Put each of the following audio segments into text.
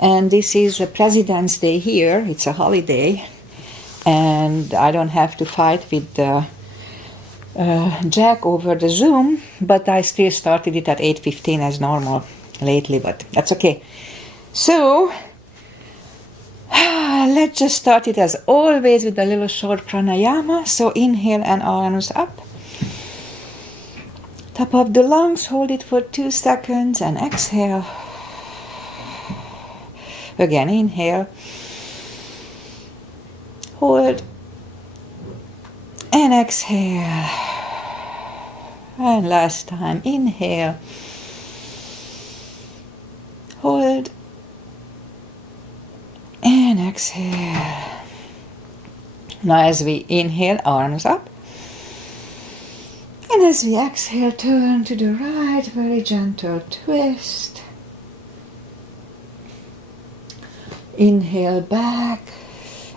And this is a President's Day here. It's a holiday. And I don't have to fight with Jack over the Zoom, but I still started it at 8:15 as normal lately, but that's okay. So, let's just start it as always with a little short pranayama. So inhale and arms up. Top of the lungs, hold it for 2 seconds and exhale. Again, inhale. Hold. And exhale. And last time, inhale. Hold. And exhale. Now as we inhale, arms up. And as we exhale, turn to the right, very gentle twist. Inhale back,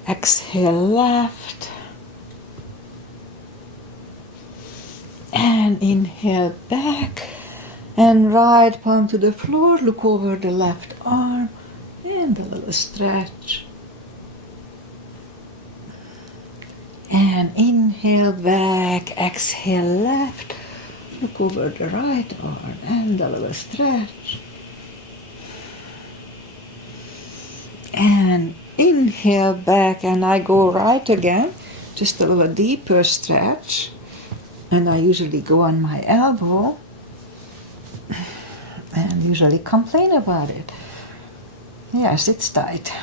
exhale left. And inhale back. And right palm to the floor, look over the left arm. And a little stretch. And inhale back, exhale left, look over the right arm and a little stretch. And inhale back and I go right again, just a little deeper stretch. And I usually go on my elbow and usually complain about it. Yes, it's tight.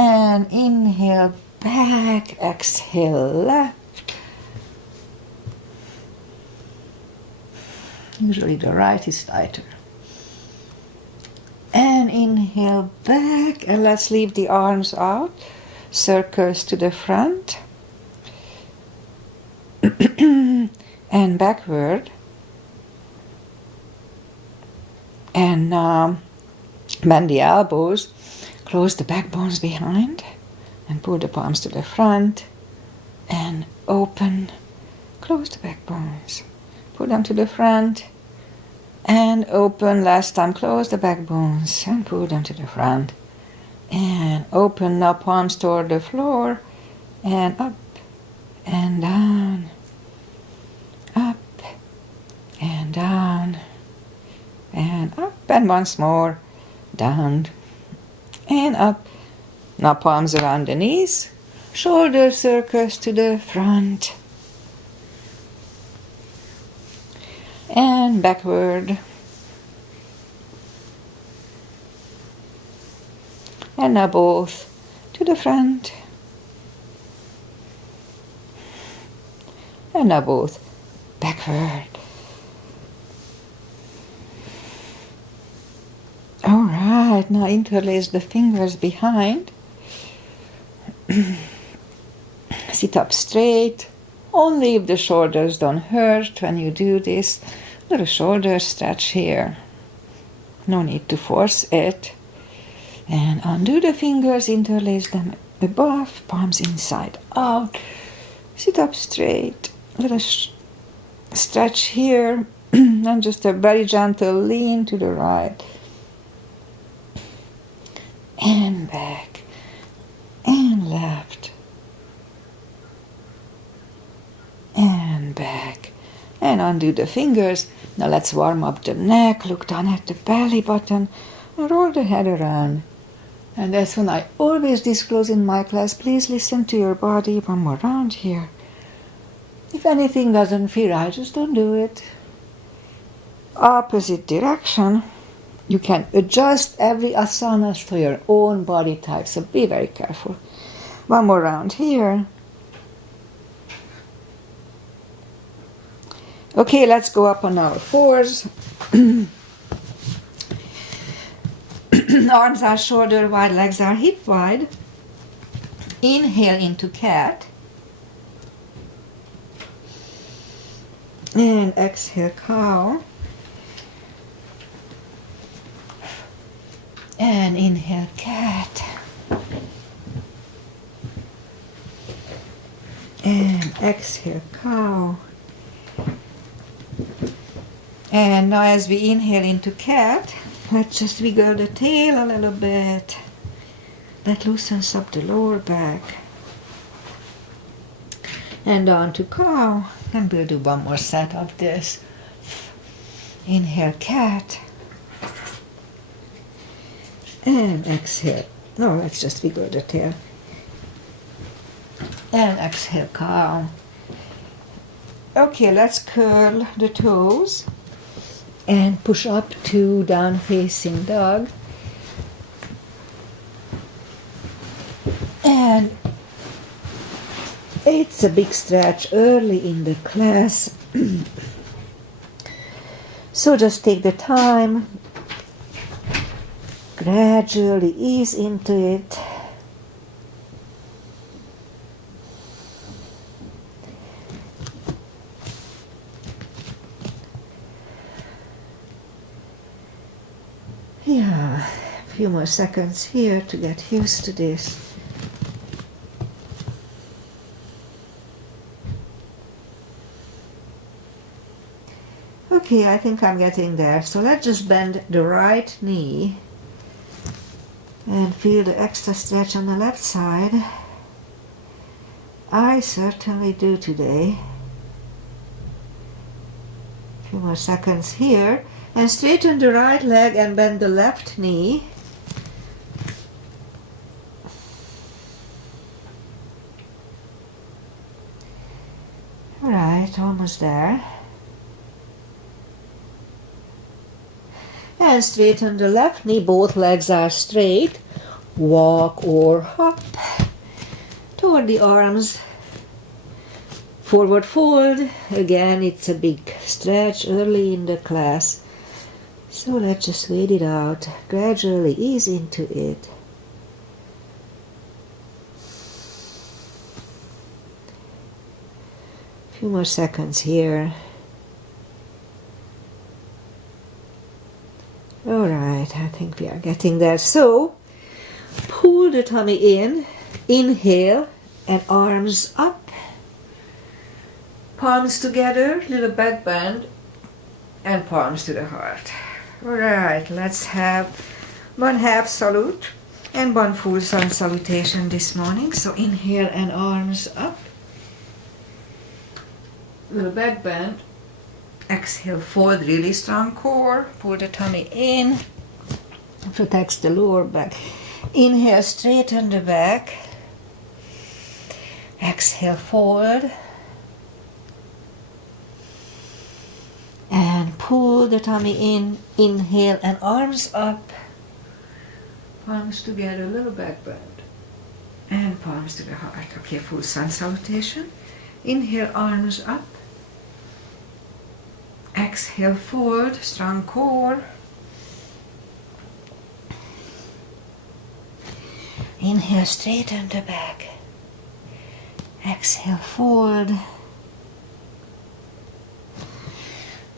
And inhale back, exhale left. Usually the right is tighter. And inhale back, and let's leave the arms out. Circles to the front. And backward. And bend the elbows. Close the back bones behind and pull the palms to the front and open. Close the back bones. Pull them to the front and open. Last time, close the back bones and pull them to the front. And open up, palms toward the floor and up and down. Up and down and up. And once more, down. And up. Now palms around the knees. Shoulder circles to the front. And backward. And now both to the front. And now both backward. All right, now interlace the fingers behind. Sit up straight. Only if the shoulders don't hurt when you do this. Little shoulder stretch here. No need to force it. And undo the fingers, interlace them above, palms inside out. Sit up straight. Little stretch here. And just a very gentle lean to the right. And back, and left, and back, and undo the fingers. Now let's warm up the neck, look down at the belly button, and roll the head around. And that's when I always disclose in my class, please listen to your body. One more round here. If anything doesn't feel right, just don't do it. Opposite direction. You can adjust every asana to your own body type, so be very careful. One more round here. Okay, let's go up on our fours. Arms are shoulder wide, legs are hip wide. Inhale into cat. And exhale, cow. And inhale, cat. And exhale, cow. And now as we inhale into cat, let's just wiggle the tail a little bit. That loosens up the lower back. And on to cow. And we'll do one more set of this. Inhale cat. And exhale. No, let's just wiggle the tail. And exhale cow. Okay, let's curl the toes and push up to down facing dog. And it's a big stretch early in the class. So just take the time, gradually ease into it. Yeah, a few more seconds here to get used to this. Okay, I think I'm getting there. So let's just bend the right knee and feel the extra stretch on the left side. I certainly do today. A few more seconds here. And straighten the right leg and bend the left knee. All right, almost there. And straighten the left knee, both legs are straight. Walk or hop toward the arms. Forward fold. Again, it's a big stretch early in the class. So let's just wait it out. Gradually ease into it. A few more seconds here. Alright, I think we are getting there. So, pull the tummy in, inhale, and arms up. Palms together, little back bend, and palms to the heart. Alright, let's have one half salute and one full sun salutation this morning. So inhale and arms up. Little back bend. Exhale, fold, really strong core. Pull the tummy in. Protects the lower back. Inhale, straighten the back. Exhale, fold. And pull the tummy in, inhale and arms up, palms together, little back bend, and palms to the heart. Okay, full sun salutation. Inhale, arms up. Exhale, fold, strong core. Inhale, straighten the back. Exhale, fold.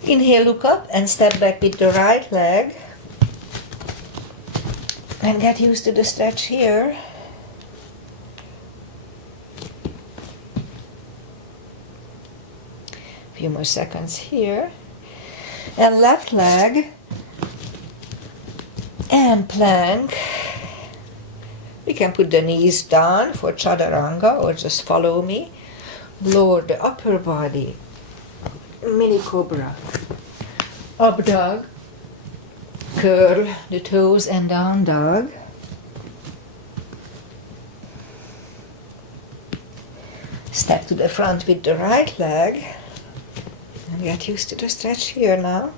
Inhale, look up and step back with the right leg. And get used to the stretch here. A few more seconds here. And left leg. And plank. We can put the knees down for chaturanga or just follow me. Lower the upper body. Mini cobra. Up dog. Curl the toes and down dog. Step to the front with the right leg. And get used to the stretch here now.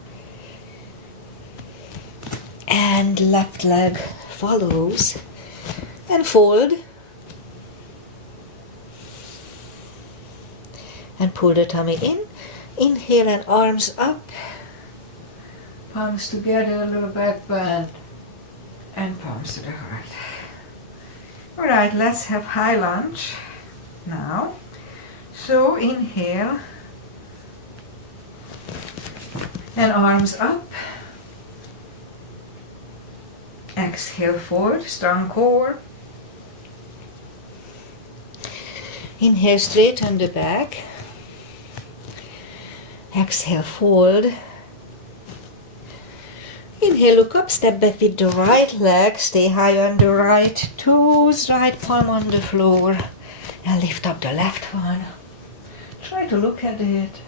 And left leg follows. And fold. And pull the tummy in. Inhale and arms up. Palms together, little back bend. And palms to the heart. Alright, let's have high lunge now. So inhale. And arms up. Exhale, forward, strong core. Inhale, straighten the back. Exhale, fold. Inhale, look up, step back with the right leg, stay high on the right toes, right palm on the floor, and lift up the left one. Try to look at it.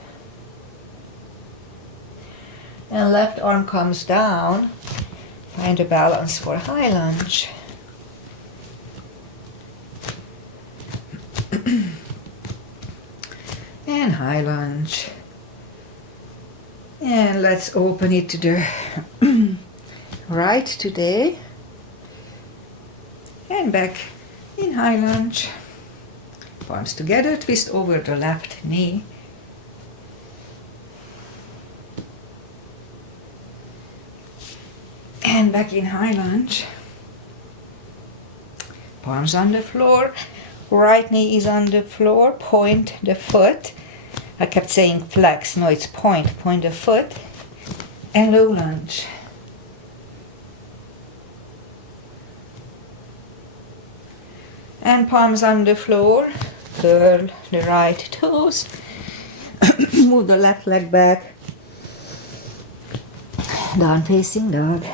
And left arm comes down, find a balance for high lunge. And high lunge. And let's open it to the right today. And back in high lunge. Palms together, twist over the left knee. And back in high lunge. Palms on the floor. Right knee is on the floor. Point the foot. I kept saying flex. No, it's point. Point the foot. And low lunge. And palms on the floor. Curl the right toes. Move the left leg back. Down facing dog.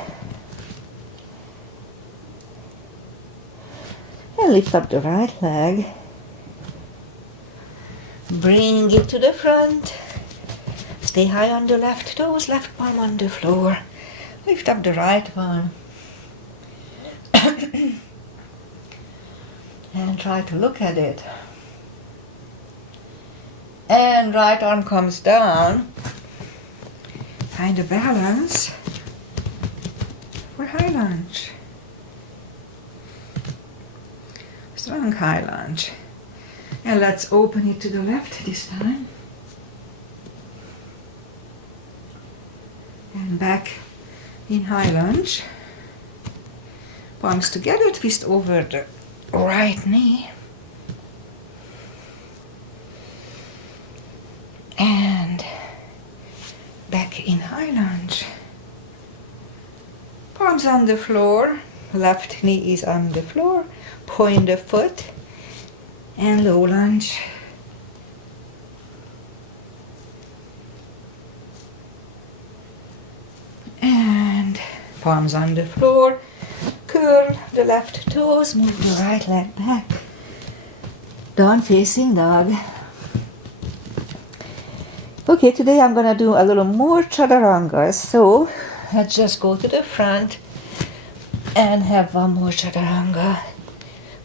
And lift up the right leg. Bring it to the front. Stay high on the left toes, left palm on the floor. Lift up the right one. And try to look at it. And right arm comes down. Find a balance for high lunge. Strong high lunge. And let's open it to the left this time. And back in high lunge. Palms together, twist over the right knee. And back in high lunge. Palms on the floor. Left knee is on the floor. Point the foot. And low lunge. And palms on the floor. Curl the left toes. Move the right leg back. Down facing dog. Okay, today I'm gonna do a little more chaturangas. So let's just go to the front and have one more chaturanga.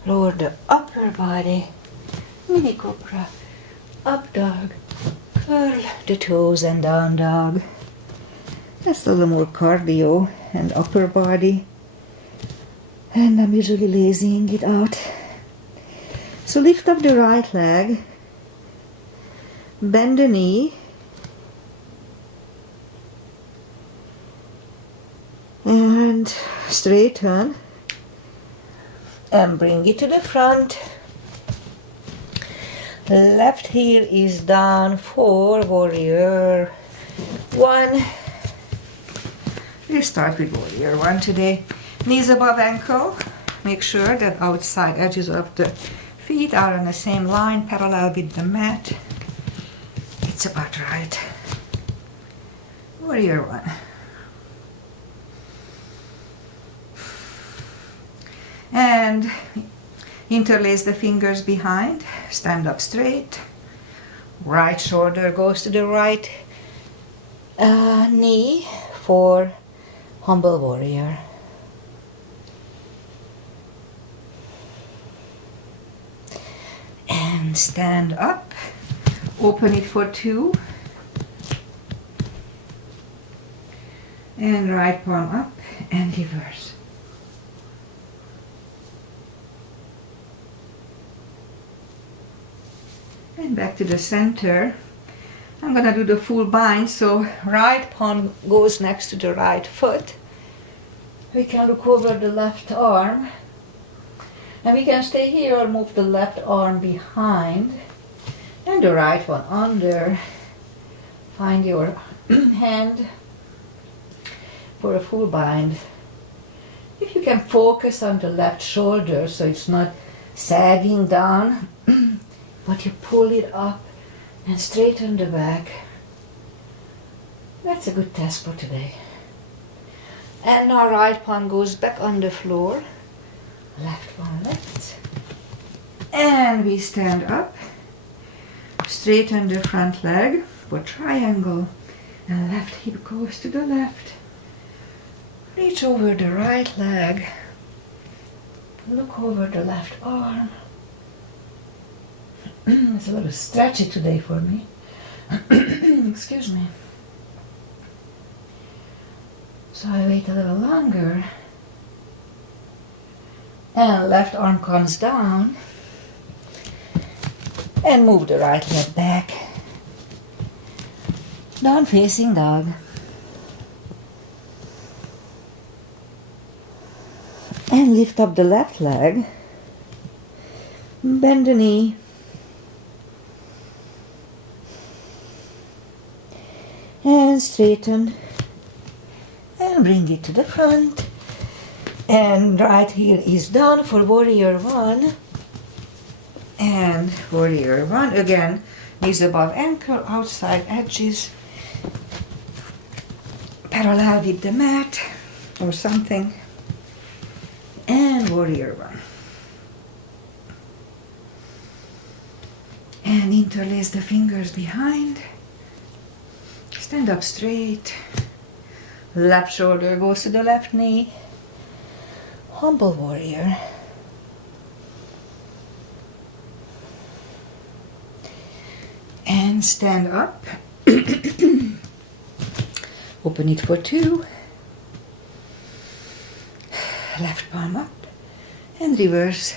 Lower the upper body. Mini cobra. Up dog. Curl the toes and down dog. Just a little more cardio and upper body. And I'm usually lazying it out. So lift up the right leg. Bend the knee. And straighten. And bring it to the front. Left heel is down for warrior one. We'll start with warrior one today. Knees above ankle. Make sure that outside edges of the feet are on the same line, parallel with the mat. It's about right. Warrior one. And interlace the fingers behind. Stand up straight. Right shoulder goes to the right knee for humble warrior. And stand up. Open it for two. And right palm up and reverse. And back to the center. I'm gonna do the full bind, so right palm goes next to the right foot. We can look over the left arm. And we can stay here or move the left arm behind. And the right one under. Find your hand for a full bind. If you can focus on the left shoulder so it's not sagging down, but you pull it up and straighten the back. That's a good test for today. And now right palm goes back on the floor. Left one left. And we stand up. Straighten the front leg for triangle. And left hip goes to the left. Reach over the right leg. Look over the left arm. It's a little stretchy today for me. Excuse me. So I wait a little longer. And left arm comes down. And move the right leg back. Down facing dog. And lift up the left leg. Bend the knee. And straighten. And bring it to the front. And right heel is down for warrior one. And warrior one again. Knees above ankle, outside edges. Parallel with the mat or something. And warrior one. And interlace the fingers behind. Stand up straight. Left shoulder goes to the left knee. Humble warrior. And stand up. Open it for two. Left palm up. And reverse.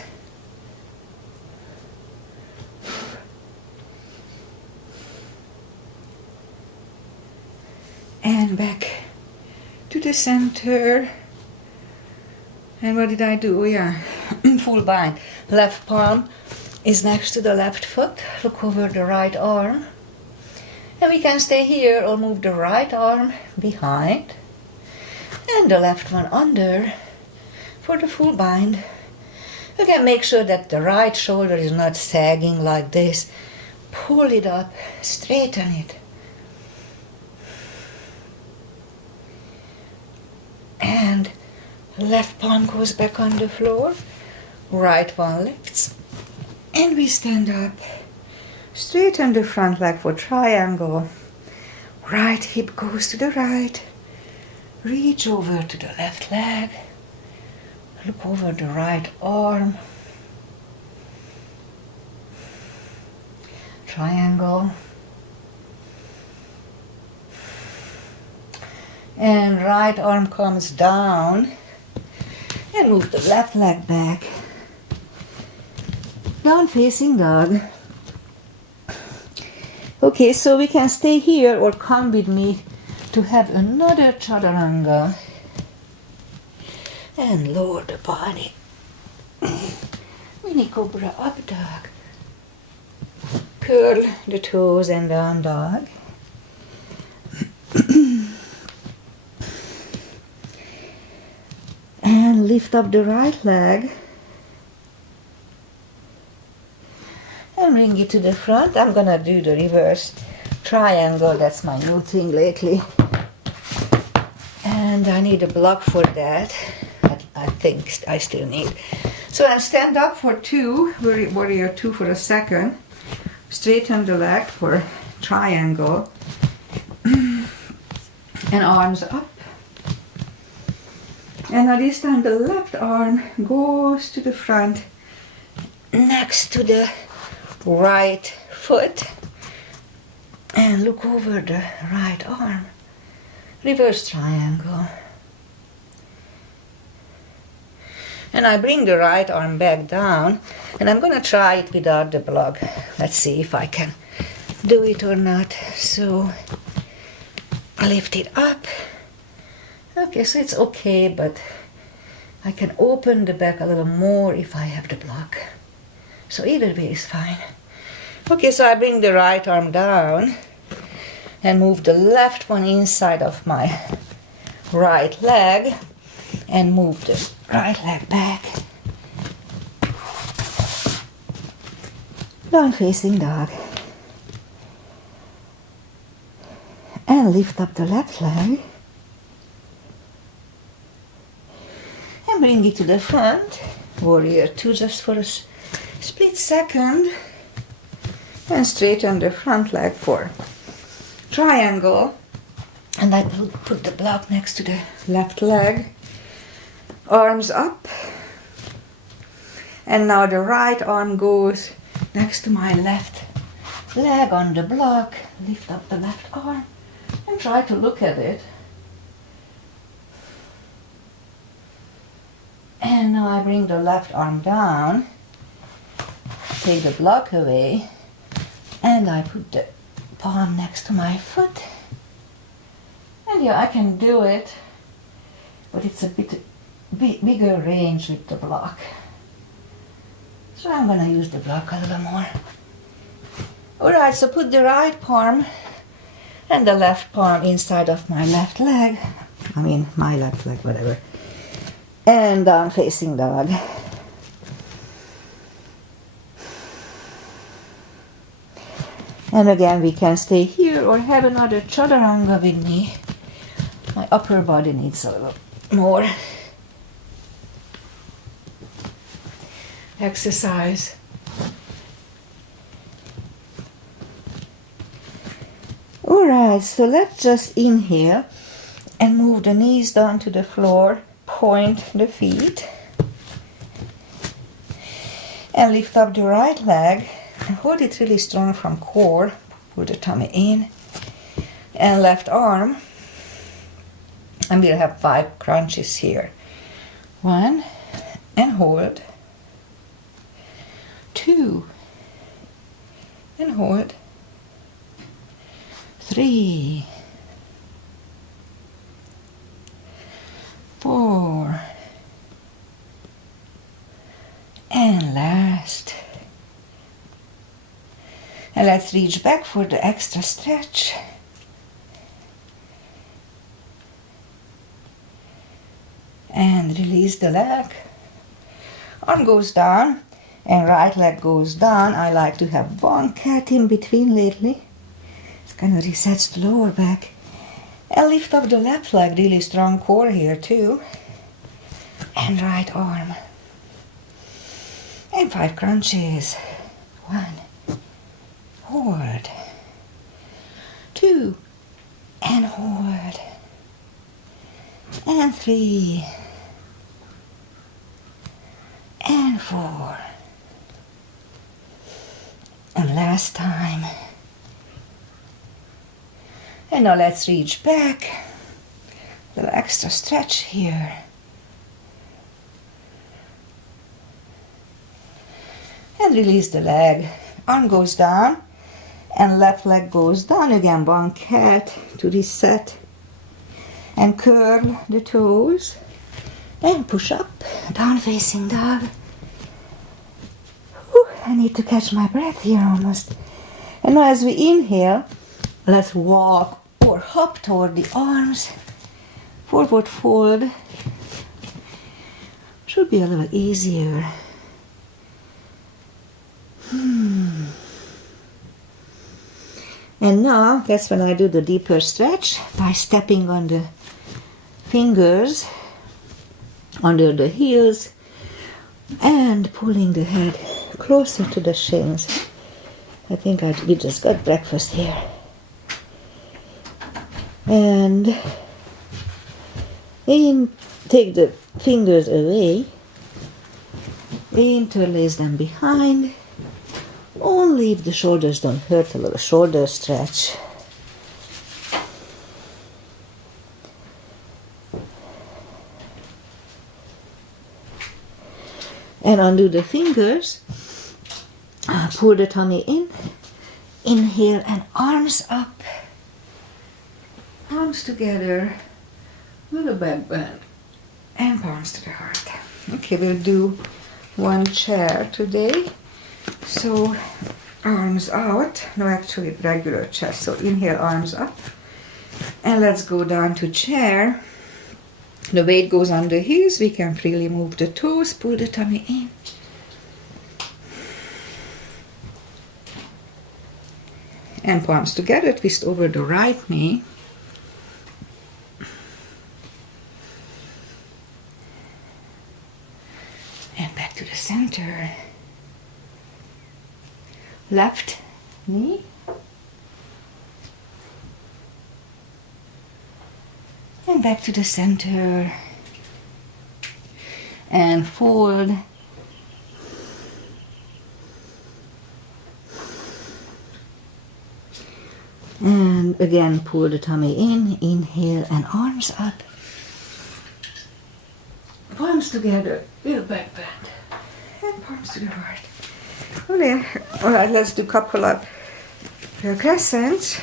And back to the center. And what did I do? Oh yeah, full bind. Left palm is next to the left foot. Look over the right arm. And we can stay here or move the right arm behind. And the left one under for the full bind. Again, make sure that the right shoulder is not sagging like this. Pull it up, straighten it. And left palm goes back on the floor. Right one lifts. And we stand up. Straighten the front leg for triangle. Right hip goes to the right. Reach over to the left leg. Look over the right arm. Triangle. And right arm comes down. And move the left leg back. Down facing dog. Okay, so we can stay here or come with me to have another chaturanga. And lower the body. Mini cobra up dog. Curl the toes and down dog. And lift up the right leg. And bring it to the front. I'm gonna do the reverse triangle. That's my new thing lately. And I need a block for that. I think I still need. So I'll stand up for two, warrior two for a second. Straighten the leg for triangle. And arms up. And now this time the left arm goes to the front next to the right foot. And look over the right arm. Reverse triangle. And I bring the right arm back down. And I'm going to try it without the block. Let's see if I can do it or not. So I lift it up. Okay, so it's okay, but I can open the back a little more if I have the block. So either way is fine. Okay, so I bring the right arm down and move the left one inside of my right leg and move the right leg back. Down facing dog. And lift up the left leg. And bring it to the front, warrior two, just for a split second. And straighten the front leg for triangle. And I will put the block next to the left leg. Arms up. And now the right arm goes next to my left leg on the block. Lift up the left arm and try to look at it. And now I bring the left arm down, take the block away, and I put the palm next to my foot. And yeah, I can do it, but it's a bit bigger range with the block. So I'm gonna use the block a little more. Alright, so put the right palm and the left palm inside of my left leg. I mean, my left leg, whatever. And down facing dog. And again, we can stay here or have another chaturanga with me. My upper body needs a little more exercise. Alright, so let's just inhale and move the knees down to the floor, point the feet, and lift up the right leg and hold it really strong from core. Pull the tummy in, and left arm, and we'll have 5 crunches here. 1, and hold. 2, and hold. 3, 4, and last. And let's reach back for the extra stretch. And release the leg. Arm goes down and right leg goes down. I like to have one cat in between lately. It kind of resets the lower back. And lift up the left leg, really strong core here too. And right arm. And 5 crunches. 1, hold. 2, and hold. And 3, and 4. And last time. And now let's reach back. A little extra stretch here. And release the leg. Arm goes down and left leg goes down. Again, one cat to reset. And curl the toes. And push up. Down facing dog. Whew, I need to catch my breath here almost. And now as we inhale, let's walk or hop toward the arms. Forward fold. Should be a little easier. And now that's when I do the deeper stretch by stepping on the fingers under the heels and pulling the head closer to the shins. I think we just got breakfast here. And take the fingers away, interlace them behind. Only if the shoulders don't hurt, a little shoulder stretch. And undo the fingers. Pull the tummy in. Inhale and arms up. Palms together. Little back bend. And palms to the heart. Okay, we'll do one chair today. So arms out. No, actually regular chest. So inhale, arms up. And let's go down to chair. The weight goes on the heels. We can freely move the toes. Pull the tummy in. And palms together. Twist over the right knee. center. Left knee. And back to the center. And fold. And again, pull the tummy in, inhale, and arms up. Palms together, little back bend. And palms to the right. Oh, there. All right, let's do a couple of crescents.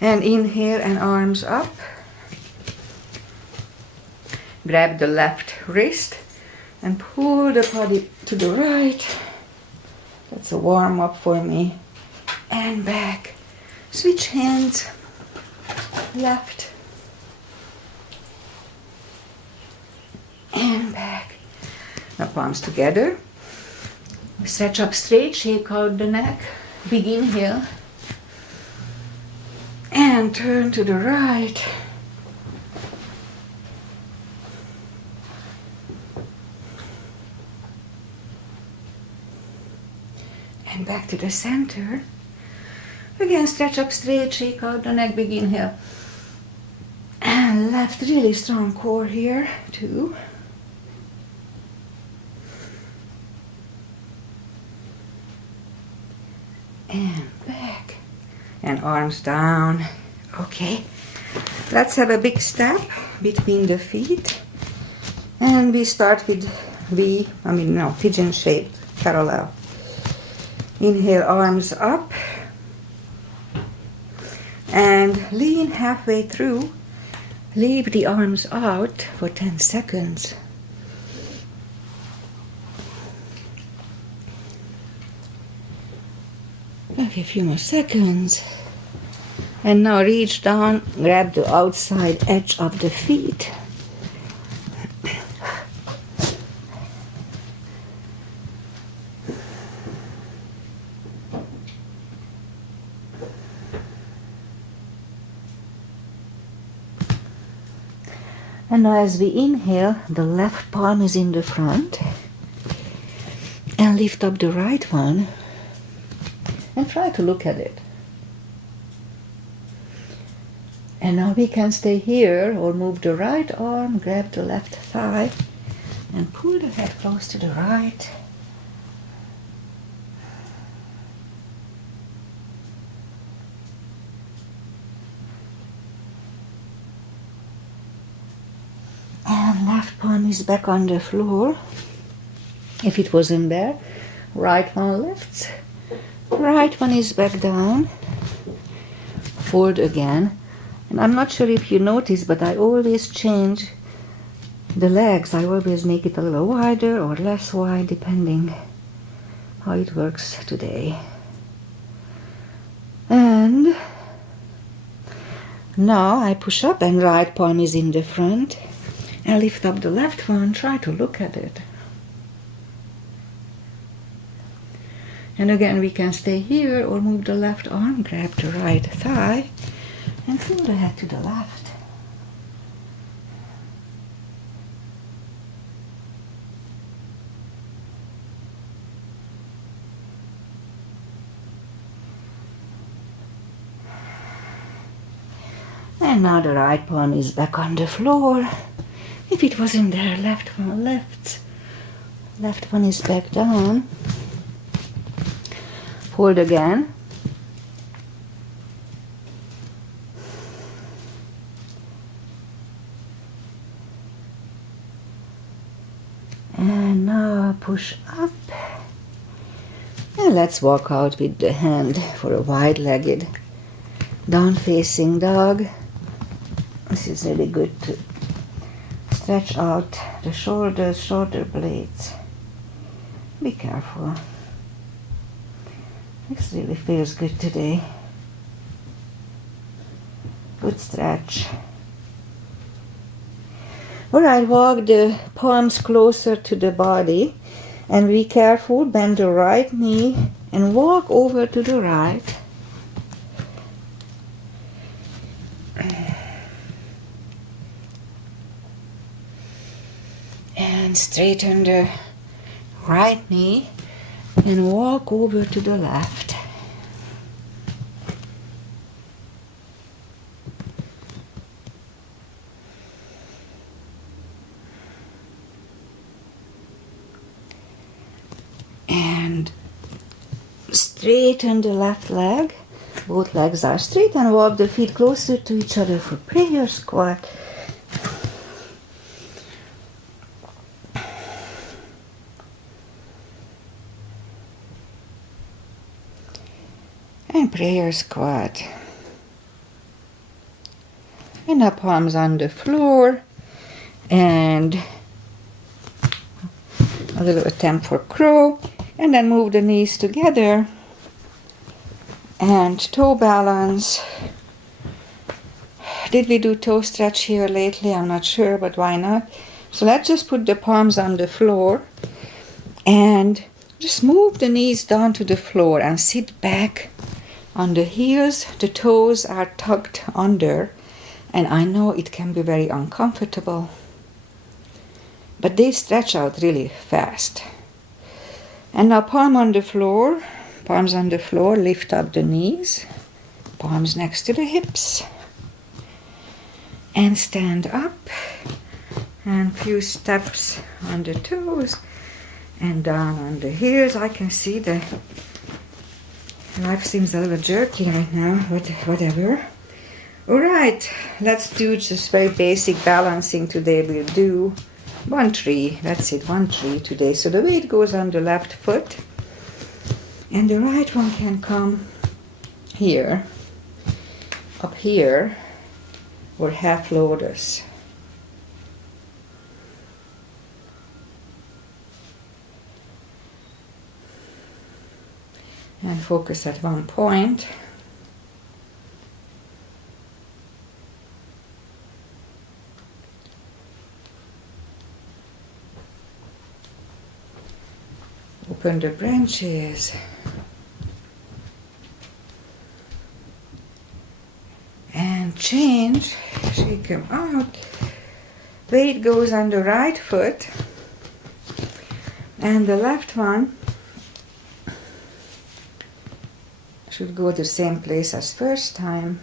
And inhale and arms up. Grab the left wrist and pull the body to the right. That's a warm up for me. And back. Switch hands. Left. And back. Now palms together. Stretch up straight, shake out the neck. Big inhale. And turn to the right. And back to the center. Again, stretch up straight, shake out the neck, big inhale. And left, really strong core here, 2. And back. And arms down. Okay. Let's have a big step between the feet. And we start with pigeon shaped, parallel. Inhale, arms up. And lean halfway through. Leave the arms out for 10 seconds. Maybe a few more seconds. And now reach down, grab the outside edge of the feet. And now as we inhale, the left palm is in the front. And lift up the right one. And try to look at it. And now we can stay here or move the right arm, grab the left thigh, and pull the head close to the right. And left palm is back on the floor. If it wasn't there, right one lifts. Right one is back down. Fold again. And I'm not sure if you notice, but I always change the legs. I always make it a little wider or less wide, depending how it works today. And now I push up and right palm is in the front. And lift up the left one. Try to look at it. And again, we can stay here or move the left arm, grab the right thigh, and pull the head to the left. And now the right palm is back on the floor. If it wasn't there, left one lifts. Left one is back down. Fold again. And now push up. And let's walk out with the hand for a wide-legged down-facing dog. This is really good to stretch out the shoulders, shoulder blades. Be careful. This really feels good today. Good stretch. Alright, walk the palms closer to the body and be careful, bend the right knee and walk over to the right. And And straighten the right knee and walk over to the left. And straighten the left leg. Both legs are straight and walk the feet closer to each other for prayer squat. And prayer squat. And the palms on the floor. And a little attempt for crow. And then move the knees together. And toe balance. Did we do toe stretch here lately? I'm not sure, but why not? So let's just put the palms on the floor. And just move the knees down to the floor and sit back on the heels. The toes are tucked under, and I know it can be very uncomfortable, but they stretch out really fast. And now palms on the floor, lift up the knees, palms next to the hips, and stand up, and few steps on the toes, and down on the heels. I can see the life seems a little jerky right now, but whatever. Alright, let's do just very basic balancing today. We'll do 1 tree, that's it, 1 tree today. So the weight goes on the left foot, and the right one can come here, up here, or half lotus. And focus at one point. Open the branches. And change, shake them out. Weight goes on the right foot. And the left one should go to the same place as first time.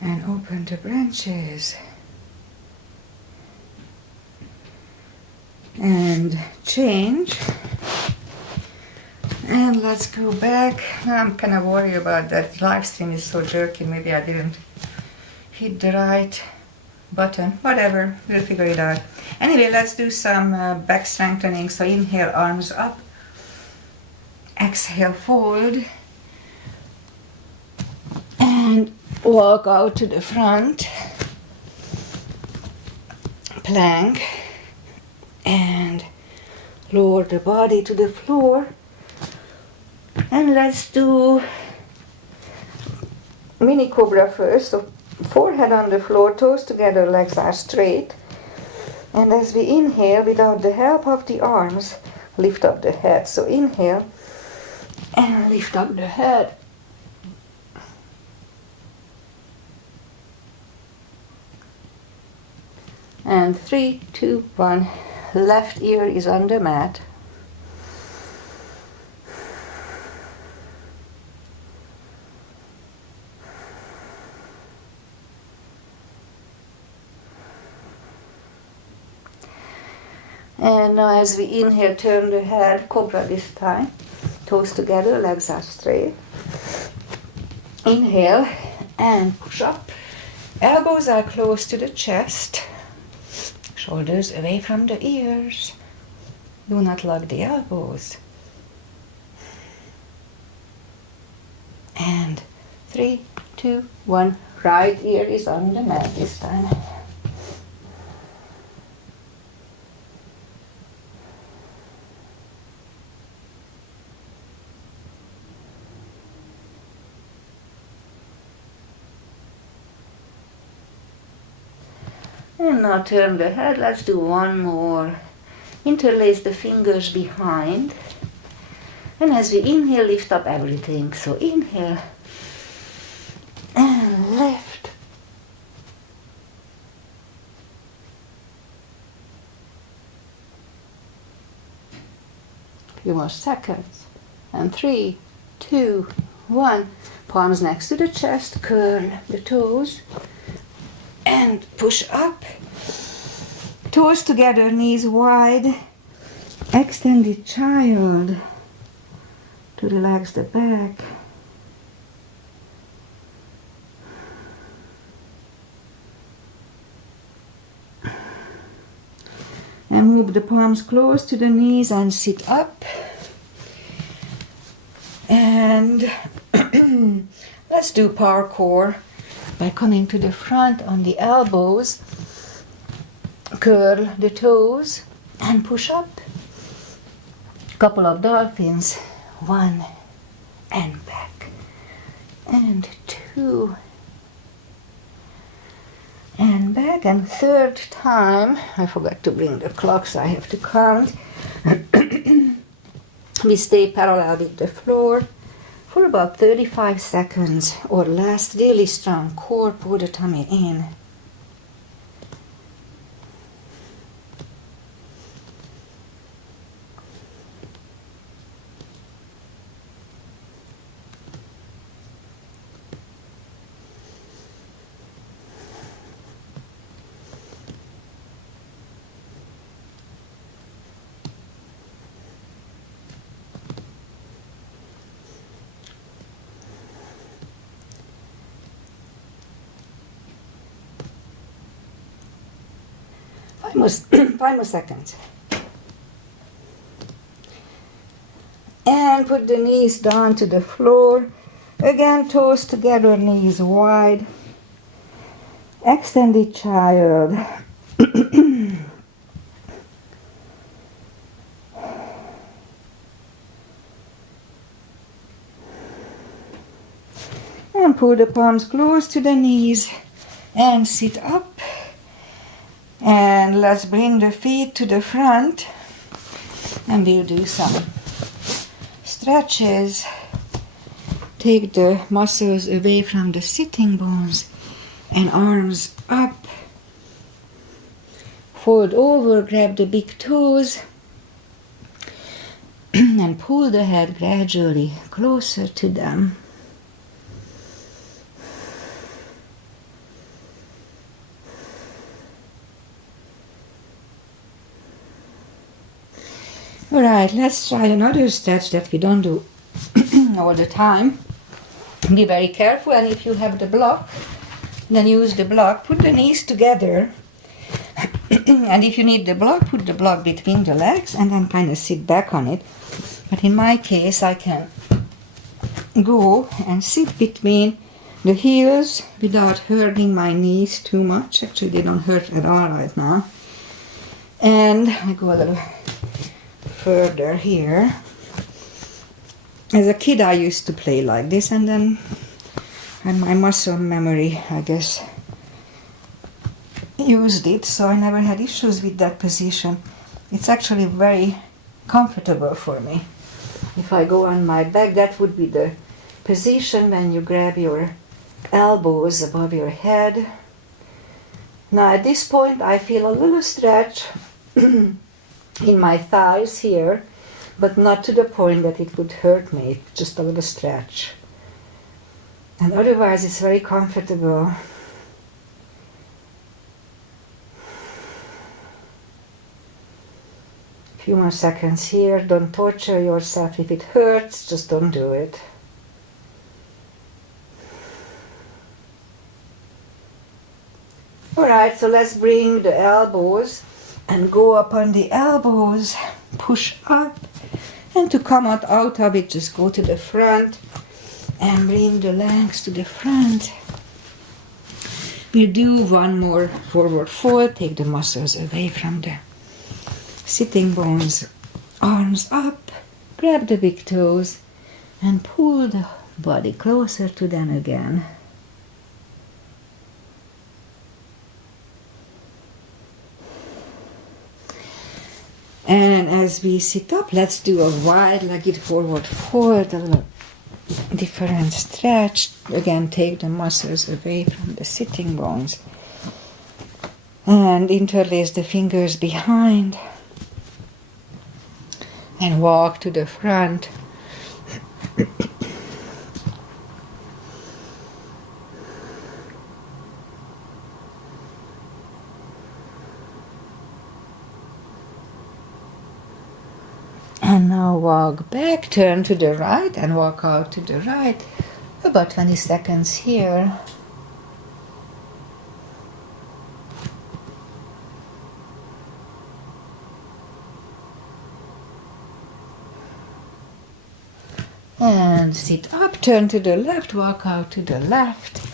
And open the branches. And change. And let's go back. I'm kind of worried about that. Live stream is so jerky. Maybe I didn't hit the right button. Whatever, we'll figure it out. Anyway, let's do some back strengthening. So inhale, arms up. Exhale, fold. And walk out to the front. Plank. And lower the body to the floor. And let's do mini cobra first. So forehead on the floor, toes together, legs are straight. And as we inhale, without the help of the arms, lift up the head. So inhale and lift up the head. And 3, 2, 1. Left ear is on the mat. And now as we inhale, turn the head, cobra this time. Toes together, legs are straight. Inhale and push up. Elbows are close to the chest. Shoulders away from the ears. Do not lock the elbows. And 3, 2, 1. Right ear is on the mat this time. And now turn the head. Let's do one more. Interlace the fingers behind. And as we inhale, lift up everything. So inhale and lift. Few more seconds. And 3, 2, 1. Palms next to the chest. Curl the toes. And push up. Toes together, knees wide. Extended child. To relax the back. And move the palms close to the knees and sit up. And let's do parkour by coming to the front on the elbows. Curl the toes and push up. Couple of dolphins. 1 and back. And 2 and back. And third time, I forgot to bring the clock, so I have to count. We stay parallel with the floor for about 35 seconds or less. Really strong core, pull the tummy in. Five more seconds. And put the knees down to the floor. Again, toes together, knees wide. Extended child. And pull the palms close to the knees and sit up. And let's bring the feet to the front and we'll do some stretches. Take the muscles away from the sitting bones and arms up. Fold over, grab the big toes and pull the head gradually closer to them. Alright, let's try another stretch that we don't do all the time. Be very careful, and if you have the block, then use the block. Put the knees together. And if you need the block, put the block between the legs and then kind of sit back on it. But in my case, I can go and sit between the heels without hurting my knees too much. Actually, they don't hurt at all right now. And I go a little further here. As a kid, I used to play like this, and then my muscle memory, I guess, used it, so I never had issues with that position. It's actually very comfortable for me. If I go on my back, that would be the position when you grab your elbows above your head. Now at this point, I feel a little stretch in my thighs here, but not to the point that it would hurt me, just a little stretch. And otherwise it's very comfortable. A few more seconds here. Don't torture yourself. If it hurts, just don't do it. Alright, so let's bring the elbows and go up on the elbows, push up, and to come out of it, just go to the front and bring the legs to the front. We'll do one more forward fold, take the muscles away from the sitting bones, arms up, grab the big toes, and pull the body closer to them again. And as we sit up, let's do a wide-legged forward fold, a little different stretch. Again, take the muscles away from the sitting bones. And interlace the fingers behind. And walk to the front. And now walk back, turn to the right and walk out to the right. About 20 seconds here. And sit up, turn to the left, walk out to the left.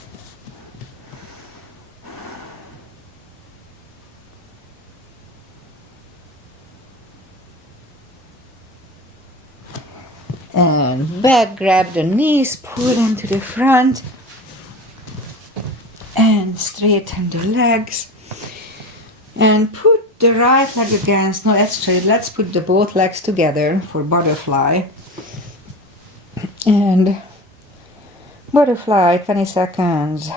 And back, grab the knees, pull them to the front. And straighten the legs. And put the right leg against, no, that's straight. Let's put the both legs together for butterfly. And butterfly, 20 seconds.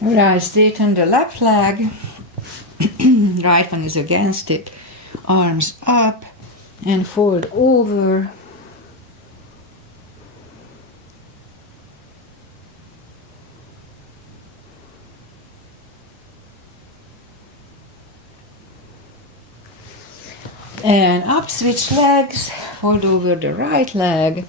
Right, straighten the left leg. Right one is against it. Arms up and fold over. And up, switch legs, fold over the right leg.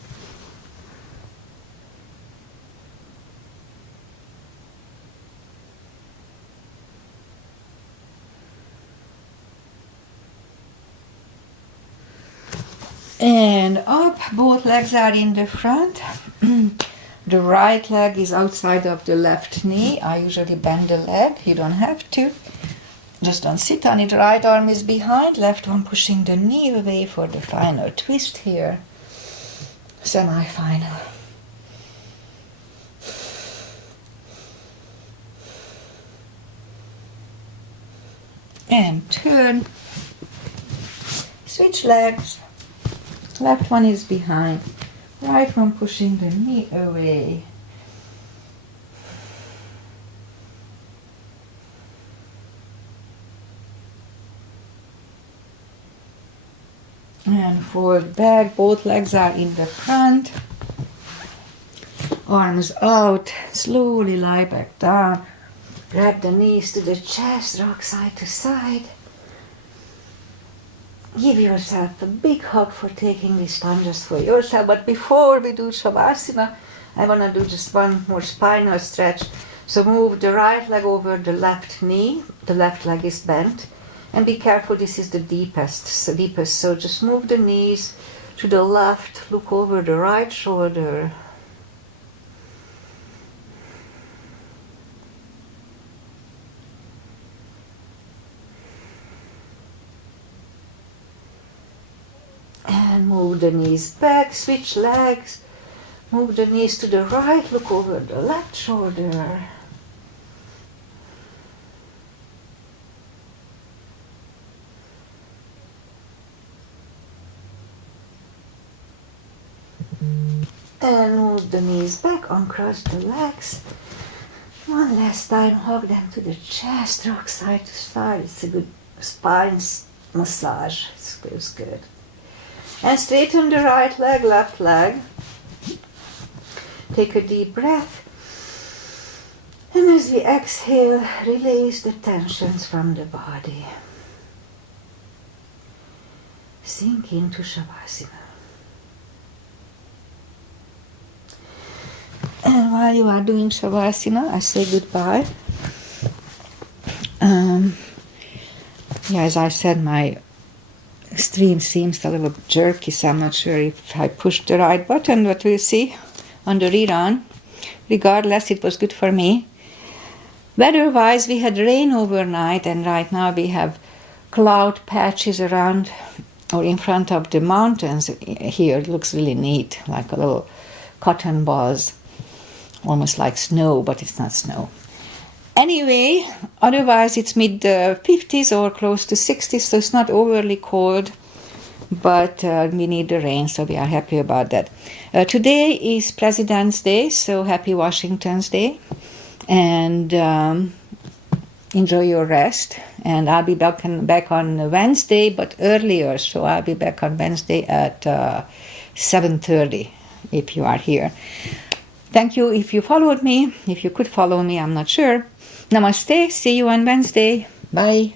And up, both legs are in the front. The right leg is outside of the left knee. I usually bend the leg, you don't have to. Just don't sit on it. Right arm is behind, left one pushing the knee away for the final twist here. Semi-final. And turn. Switch legs. Left one is behind. Right one pushing the knee away. And forward back, both legs are in the front. Arms out, slowly lie back down. Grab the knees to the chest, rock side to side. Give yourself a big hug for taking this time just for yourself. But before we do Shavasana, I want to do just one more spinal stretch. So move the right leg over the left knee. The left leg is bent. And be careful, this is the deepest. So just move the knees to the left, look over the right shoulder. And move the knees back, switch legs. Move the knees to the right, look over the left shoulder. And move the knees back, uncross the legs. One last time, hug them to the chest, rock side to side. It's a good spine massage. It feels good. And straighten the right leg, left leg. Take a deep breath. And as we exhale, release the tensions from the body. Sink into Shavasana. And while you are doing Shavasana, I say goodbye. As I said, my stream seems a little jerky, so I'm not sure if I pushed the right button, but we'll see on the rerun. Regardless, it was good for me. Weather-wise, we had rain overnight, and right now we have cloud patches around or in front of the mountains here. It looks really neat, like a little cotton balls, almost like snow, but it's not snow. Anyway, otherwise it's mid 50s or close to 60s, so it's not overly cold, but we need the rain, so we are happy about that. Today is President's Day, so happy Washington's Day, and enjoy your rest. And I'll be back on Wednesday, but earlier, so I'll be back on Wednesday at 7:30 if you are here. Thank you if you followed me. If you could follow me, I'm not sure. Namaste. See you on Wednesday. Bye.